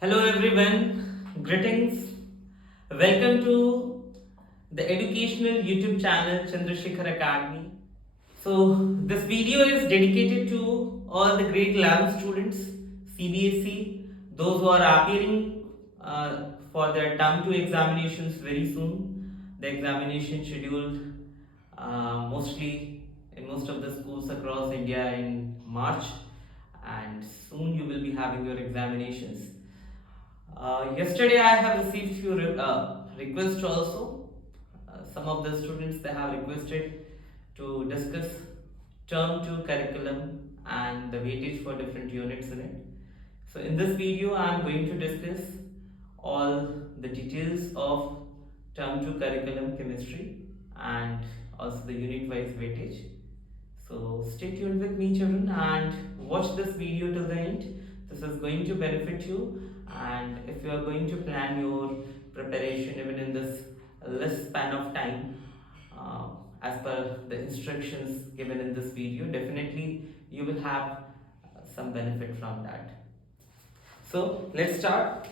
Hello everyone, greetings. Welcome to the educational YouTube channel Chandrasekhar Academy. So this video is dedicated to all the grade 11 students, CBSE, those who are appearing for their term 2 examinations very soon. The examination scheduled mostly in most of the schools across India in March, and soon you will be having your examinations. Yesterday I have received few requests also. Some of the students they have requested to discuss term 2 curriculum and the weightage for different units in it. So in this video I am going to discuss all the details of term 2 curriculum chemistry and also the unit wise weightage. So stay tuned with me children and watch this video till the end. This is going to benefit you, and if you are going to plan your preparation even in this less span of time as per the instructions given in this video, definitely you will have some benefit from that. So let's start.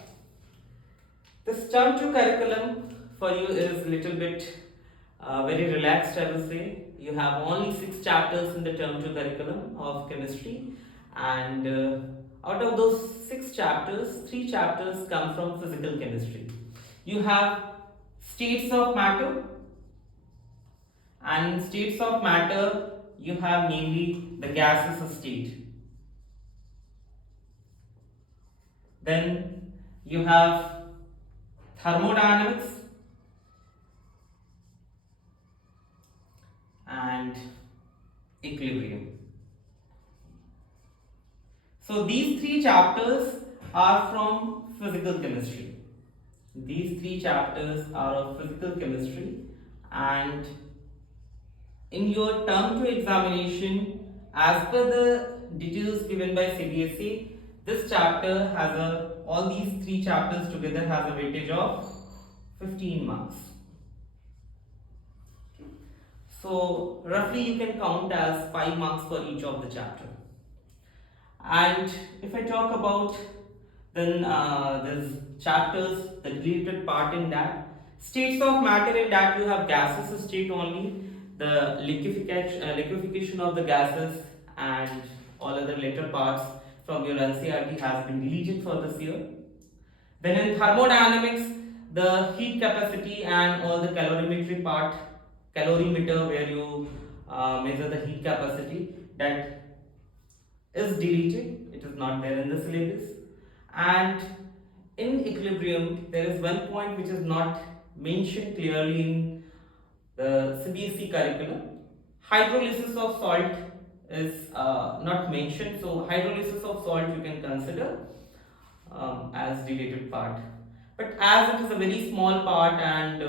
This term 2 curriculum for you is little bit very relaxed, I will say. You have only 6 chapters in the term 2 curriculum of chemistry, and out of those 6 chapters, 3 chapters come from physical chemistry. You have states of matter, and in states of matter, you have mainly the gaseous state. Then you have thermodynamics and equilibrium. So these 3 chapters are from physical chemistry. These 3 chapters are of physical chemistry, and in your term 2 examination, as per the details given by CBSE, this chapter has all these 3 chapters together has a weightage of 15 marks. So roughly you can count as 5 marks for each of the chapter. And if I talk about then there's chapters, the related part in that, states of matter, in that you have gaseous state only, the liquefaction of the gases and all other later parts from your NCRT has been deleted for this year. Then in thermodynamics, the heat capacity and all the calorimetry part, calorimeter where you measure the heat capacity, that is deleted. It is not there in the syllabus. And in equilibrium, there is one point which is not mentioned clearly in the CBSE curriculum. Hydrolysis of salt is not mentioned, so hydrolysis of salt you can consider as related part. But as it is a very small part and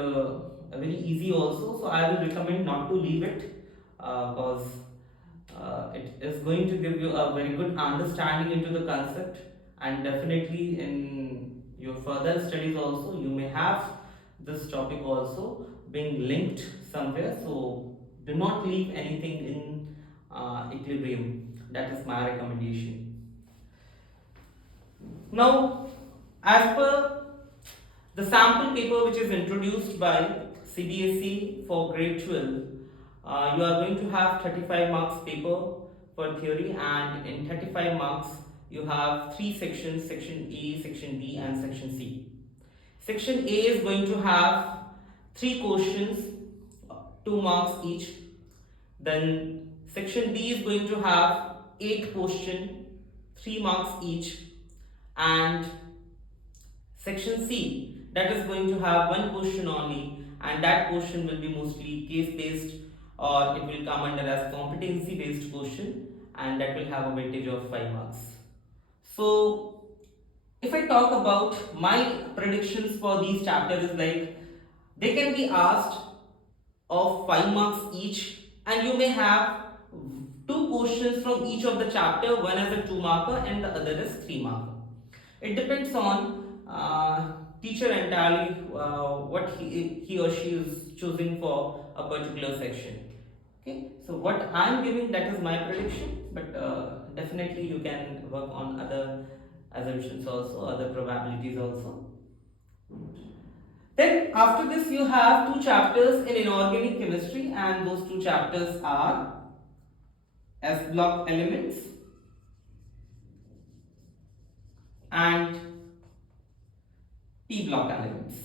very easy also, so I will recommend not to leave it because it is going to give you a very good understanding into the concept, and definitely in your further studies also you may have this topic also being linked somewhere. So do not leave anything in equilibrium. That is my recommendation. Now, as per the sample paper which is introduced by CBSE for grade 12, you are going to have 35 marks paper for theory, and in 35 marks you have 3 sections: section A, section B and section C. Section A is going to have 3 questions, 2 marks each. Then section B is going to have 8 questions, 3 marks each. And section C, that is going to have 1 question only, and that question will be mostly case based, or it will come under as competency based question, and that will have a weightage of 5 marks. So if I talk about my predictions for these chapters, is like they can be asked of 5 marks each, and you may have 2 questions from each of the chapter, one as a 2 marker and the other is 3 marker. It depends on teacher entirely what he or she is choosing for a particular section. Okay, so what I am giving, that is my prediction, but definitely you can work on other assumptions also, other probabilities also. Then after this you have two chapters in inorganic chemistry, and those two chapters are S block elements and P block elements.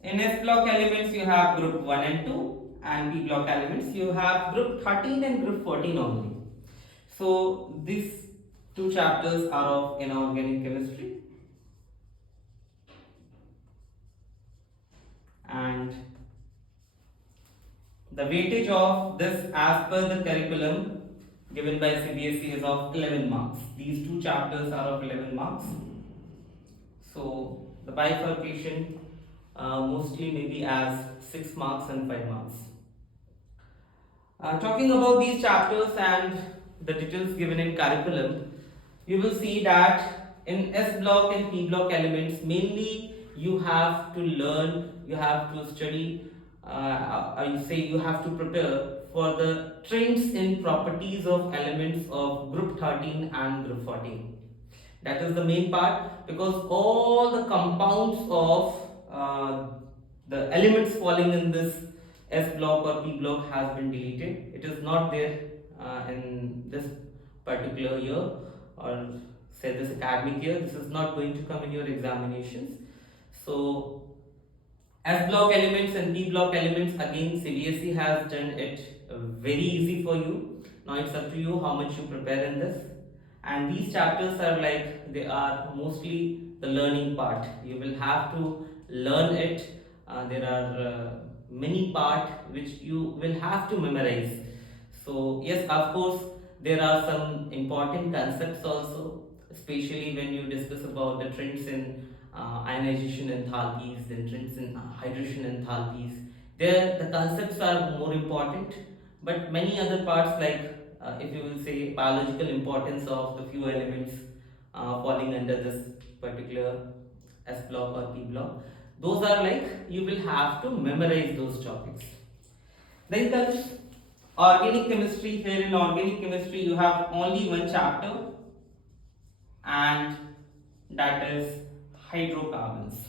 In S block elements you have group 1 and 2, and P block elements you have group 13 and group 14 only. So these two chapters are of inorganic chemistry, and the weightage of this as per the curriculum given by CBSE is of 11 marks. These two chapters are of 11 marks. So the bifurcation mostly maybe as 6 marks and 5 marks. Talking about these chapters and the details given in curriculum, you will see that in S block and P block elements mainly you have to learn, you have to study, you have to prepare for the trends in properties of elements of group 13 and group 14. That is the main part, because all the compounds of the elements falling in this S block or P block has been deleted. It is not there in this particular year, or say this academic year. This is not going to come in your examinations. So S block elements and P block elements, again CBSE has done it very easy for you. Now it's up to you how much you prepare in this. And these chapters are like, they are mostly the learning part. You will have to learn it. There are many part which you will have to memorize. So yes, of course there are some important concepts also, especially when you discuss about the trends in ionization enthalpies, then trends in hydration enthalpies. There the concepts are more important, but many other parts like if you will say biological importance of the few elements falling under this particular S block or P block, those are like you will have to memorize those topics. Then comes organic chemistry. Here in organic chemistry you have only one chapter, and that is hydrocarbons.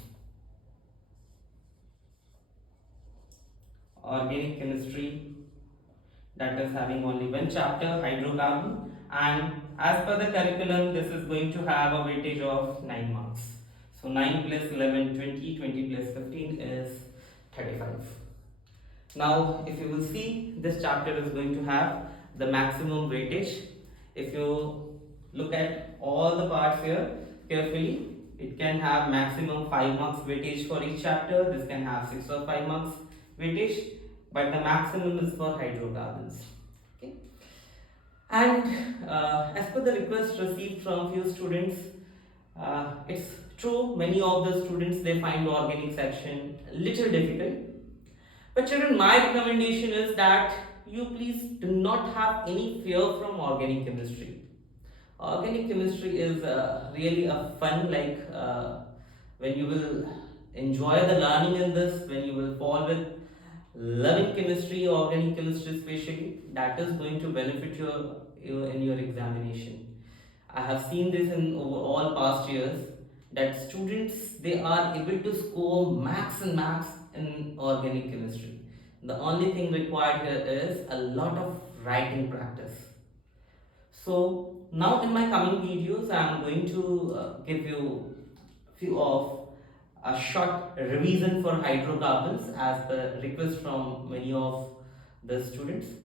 Organic chemistry, that is having only one chapter, hydrocarbon, and as per the curriculum this is going to have a weightage of 9 marks. So 9 plus 11, 20, 20 plus 15 is 35. Now if you will see, this chapter is going to have the maximum weightage. If you look at all the parts here carefully, it can have maximum 5 marks weightage for each chapter. This can have 6 or 5 marks weightage, but the maximum is for hydrocarbons. Okay. And as per the request received from few students, it's true, many of the students they find organic section little difficult. But children, my recommendation is that you please do not have any fear from organic chemistry. Organic chemistry is really a fun, like when you will enjoy the learning in this, when you will fall with loving chemistry, organic chemistry especially, that is going to benefit you in your examination. I have seen this in over all past years, that students they are able to score max and max in organic chemistry. The only thing required here is a lot of writing practice. So now in my coming videos I am going to give you few of a short revision for hydrocarbons as the request from many of the students.